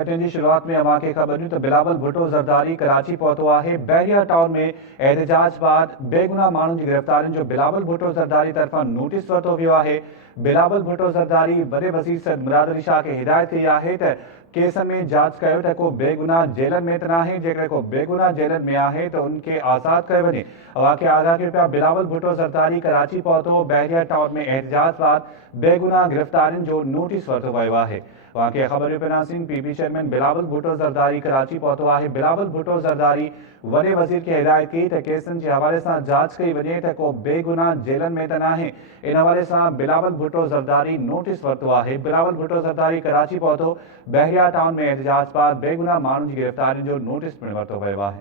बुलेटिन की शुरुआत में अवां खे ख़बर तो बिलावल भुट्टो ज़रदारी कराची पहुतो है। बहरिया टाउन में एहतजाज बाद बेगुनाह माण्हुनि जी गिरफ़्तारियुनि जो बिलावल भुट्टो ज़रदारी तरफ़ां नोटिस वरितो वियो आहे। बिलावल भुट्टो ज़रदारी वॾे वज़ीर सैयद मुराद अली शाह खे हिदायत कई आहे त केस में जांच कयो त को बेगुनाह जेलनि में त नाहे। जेकर को बेगुनाह जेलनि में आहे त उनखे आज़ाद कयो वञे। अवां खे आगाह कयो पिया बिलावल भुट्टो ज़रदारी कराची पहुतो। बहरिया टाउन में एहतजाज बाद बेगुनाह गिरफ़्तारियुनि जो नोटिस वरितो वियो आहे। वहां के खबर नाज़रीन पीपी चेयरमैन बिलावल भुट्टो ज़रदारी कराची पहुतो है। बिलावल भुट्टो ज़रदारी वॾे वज़ीर के हिदायत कई त केसनि के हवाले से जांच कई वञे त को बेगुनाह जेलनि में त नाहे। इन हवाले से बिलावल भुट्टो ज़रदारी नोटिस वरितो है। बिलावल भुट्टो ज़रदारी कराची पहुतो। बहरिया टाउन में एहतजाज बाद बेगुनाह माण्हुनि जी गिरफ़्तारियुनि जो नोटिस पिणु वरितो वियो आहे।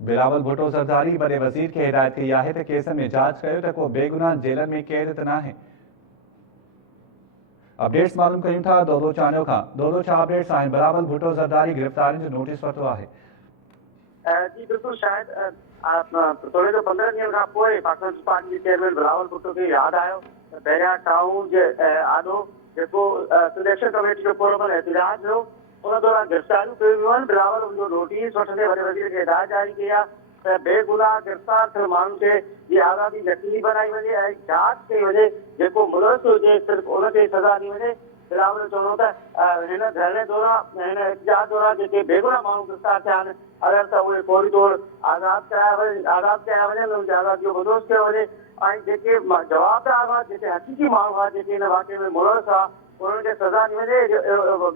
बिलावल भुट्टो ज़रदारी वॾे वज़ीर के हिदायत कई है त केस में जांच कयो त को बेगुनाह जेलनि में कैद त नाहे। अपडेट्स मालूम कयूं था दोदो चानियो खां। दोदो छा अपडेट्स आहिनि? बिलावल भुट्टो ज़रदारी गिरफ़्तारियुनि जो नोटिस वरितो आहे। जी बिल्कुल शायद थोड़े जो 15 ॾींहंनि खां पोइ पाकिस्तान पार्टी जे चेयरमैन बिलावल भुट्टो खे यादि आयो त बहरिया टाउन जे आॾो जेको सिलेक्शन कमेटी जो पुरअमल एहतजाज हुयो उन दौरान गिरफ़्तारियूं कयूं वियूं आहिनि। बिलावल उनजो नोटिस वठंदे वॾे वज़ीर खे हिदायत जारी कई आहे त बेगुनाह गिरफ़्तार थियल माण्हुनि खे जी आज़ादी यकीनी बनाई वञे ऐं जांच कई वञे। जेको मुलज़ हुजे सिर्फ़ु उनखे सज़ा ॾी वञे। बिलावल चवणो त हिन धरणे दौरान हिन एहतजाज दौरान जेके बेगुनाह माण्हू गिरफ़्तार थिया आहिनि अगरि त उहे फौरी तौरु आज़ाद कया वञनि उनजी आज़ादी जो बंदोबस्तु कयो वञे। ऐं जेके जवाबदार हुआ जेके हक़ीक़ी माण्हू हुआ जेके हिन वाक़े में मुलज़ हुआ उन्हनि खे सज़ा ॾी वञे।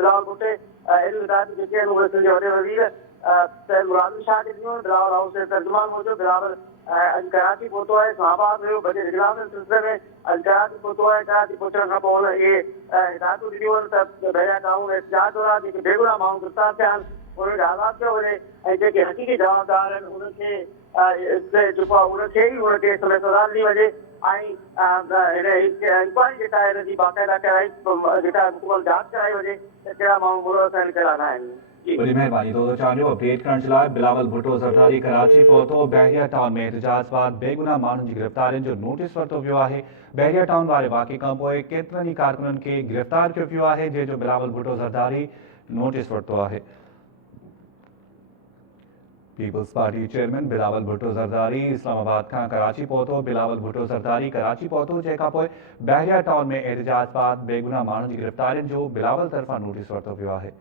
बिलावल भुट्टे अहिड़ियूं हिदायतूं जेके आहिनि उहे सिंध जे वॾे वज़ीर सैयद मुराद अली शाह खे ॾिनियूं आहिनि। बिलावल हाउस जे तर्जुमान मौजूदु बिलावल अॼु कराची पहुतो आहे। इस्लामाबाद में बजे इजलास जे सिलसिले में अॼु कराची पहुतो आहे। कराची पहुचण खां पोइ हुन इहे हिदायतूं ॾिनियूं आहिनि त बहरिया टाउन एहतजाज दौरान जेके बेगुनाह माण्हू गिरफ़्तार थिया आहिनि उन्हनि खे आज़ादु कयो वञे ऐं जेके हक़ीक़ी जवाबदार आहिनि उनखे जेको आहे उनखे ई उन केस में सज़ा ॾिनी वञे। ऐं हिन इंक्वायरी जेका आहे हिन जी बाक़ाइदा कराई जेका मुकमल जांच कराई वञे त कहिड़ा माण्हू मुलज़ आहिनि कहिड़ा न आहिनि। बड़ी मेहरबानी दोदो चानियो अपडेट करण जे लाइ। बिलावल भुट्टो ज़रदारी कराची पहुतो। बहरिया टाउन में एहतजाज बाद बेगुनाह माण्हुनि जी गिरफ़्तारियुनि जो नोटिस वरितो वियो आहे। बहरिया टाउन वारे वाक़े खां पोइ केतिरनि ई कारकुननि खे गिरफ़्तार कयो वियो आहे जंहिंजो बिलावल भुट्टो ज़रदारी नोटिस वरितो आहे। पीपल्स पार्टी चेयरमैन बिलावल भुट्टो ज़रदारी इस्लामाबाद खां कराची पहुतो। बिलावल भुट्टो ज़रदारी कराची पहुतो जंहिंखां पोइ बहरिया टाउन में एहतजाज बाद बेगुनाह माण्हुनि जी गिरफ़्तारियुनि जो बिलावल तरफ़ां नोटिस वरितो वियो आहे।